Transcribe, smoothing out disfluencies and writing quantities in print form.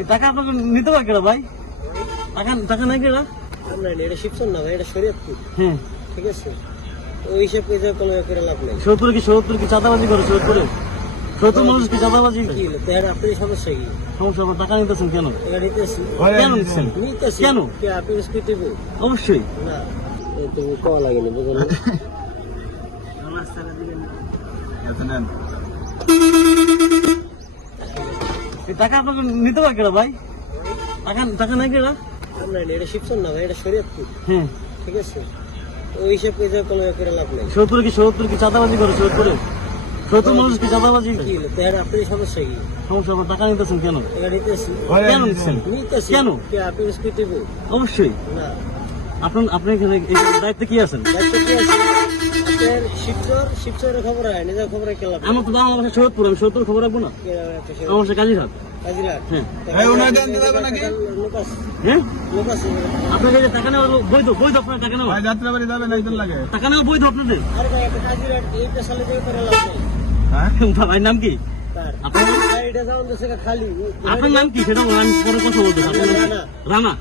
এই টাকা আপনাকে নিতে পারে কেনা ভাই? টাকা টাকা নাই কেনা? আমরা এটা শিখছেন না ভাই, এটা শরীয়তপুর, হ্যাঁ ঠিক আছে? ওই হিসাব কোনো করে লাভ নাই। সত্তর কি চাঁদাবাজি করে? সত্তর মানুষ কি চাঁদাবাজি? কি হলো তার আপনার সমস্যা কি? সমস্যা, আপনার টাকা নিতেছেন কেন? এটা নিতেছি কেন নিচ্ছেন? নিতেছি কেন? কি আপনি স্পিড দেবো অবশ্যই। না, এই তো কল লাগেনি বুঝলেন না? এই টাকা আপনাকে নিতে পারে কেনা ভাই? টাকা নাই কেনা? আমরা এটা শিখছেন না ভাই, এটা শরীয়তপুর, হ্যাঁ ঠিক আছে? ওই হিসাব কোনো করে লাভ নাই। সত্তর কি চাঁদাবাজি করে? সত্তর মানুষ কি চাঁদাবাজি? কি হলো তার আপনার সমস্যা কি? সমস্যা, আপনার টাকা নিতেছেন কেন? এটা নিতেছি কেন নিচ্ছেন? নিতেছি কেন? কি আপনি স্পিড দেবো অবশ্যই। না, আপনি এখানে এই দায়িত্বে কি আছেন? দায়িত্ব কি আছে? আপনার শিবচরের খবর হয়, নিজের খবর কে লাভ? আমার তো দাম আমার সৈয়দপুর, আমি সৈয়দপুর খবর রাখবো না? আমার সে কাজীরহাট। কাজিরাট হ্যাঁ লোক আছে, হ্যাঁ, লোক আছে। আপনাদের এই টাকা নেওয়া বৈধ আপনার টাকা নেওয়া? যাত্রাবাড়ি যাবেন একজন লাগে। টাকা নেওয়া বৈধ আপনাদের? আরে ভাই একটা কাজিরাট এই পেশালে দিয়ে করে লাভ নাই। ভাইয়ের নাম কি? তার আপনার এটা যাওয়ান দেশে খালি আপনার নাম কি সেটা আমি পরে কথা বলতে। আপনার নাম কি? রানা।